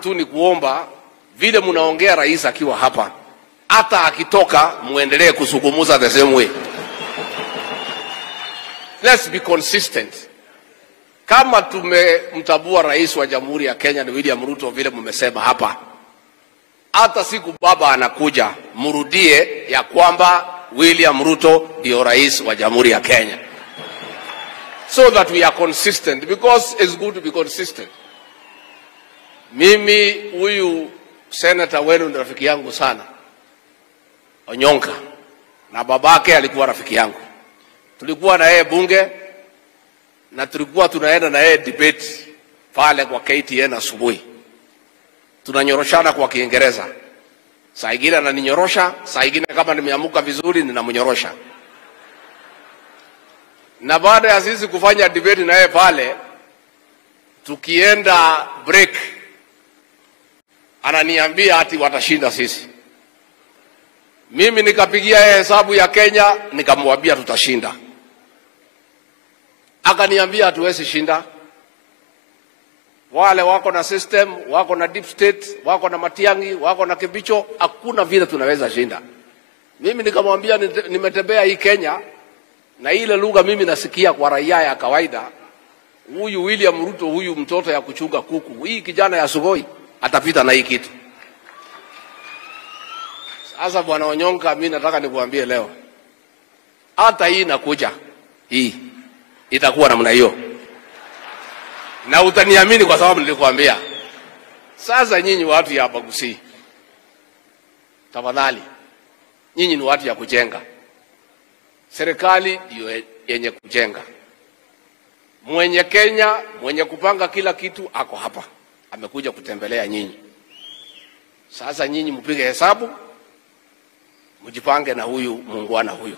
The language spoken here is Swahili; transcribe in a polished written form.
tu ni kuomba vile mnaongea rais akiwa hapa, hata akitoka muendelee kuzungumza the same way. Let's be consistent. Kama tumemtabua rais wa Jamhuri ya Kenya ni William Ruto vile mmesema hapa, hata siku baba anakuja murudie ya kwamba William Ruto ndio rais wa Jamhuri ya Kenya, so that we are consistent, because it's good to be consistent. Mimi huyu senator wenu ni rafiki yangu sana, Onyonka, na babake alikuwa rafiki yangu. Tulikuwa na yeye bunge na tulikuwa tunaenda na yeye debate pale kwa KTN asubuhi. Tunanyoroshana kwa Kiingereza. Saa ingine ananinyorosha, saa ingine kama nimeamuka vizuri ninamnyorosha. Na baada ya sisi kufanya debate na yeye pale, tukienda break, ananiambia ati watashinda sisi. Mimi nikapigia hesabu ya Kenya, nikamwambia tutashinda. Akaniambia hatuwezi shinda. Wale wako na system, wako na deep state, wako na Matiang'i, wako na Kibicho, hakuna vile tunaweza shinda. Mimi nikamwambia nimetembea hii Kenya na ile lugha mimi nasikia kwa raia ya kawaida. Huyu William Ruto, huyu mtoto ya kuchunga kuku, hii kijana ya Sugoi atapita na hii kitu. Sasa bwana Onyonka, mimi nataka nikuambie leo, hata hii inakuja, hii itakuwa namna hiyo, na utaniamini kwa sababu nilikuambia. Sasa nyinyi watu ya hapa Gusii, tafadhali, nyinyi ni watu ya kujenga. Serikali ndio yenye kujenga. Mwenye Kenya, mwenye kupanga kila kitu ako hapa, amekuja kutembelea nyinyi. Sasa nyinyi mpige hesabu, mjipange na huyu muungwana huyu.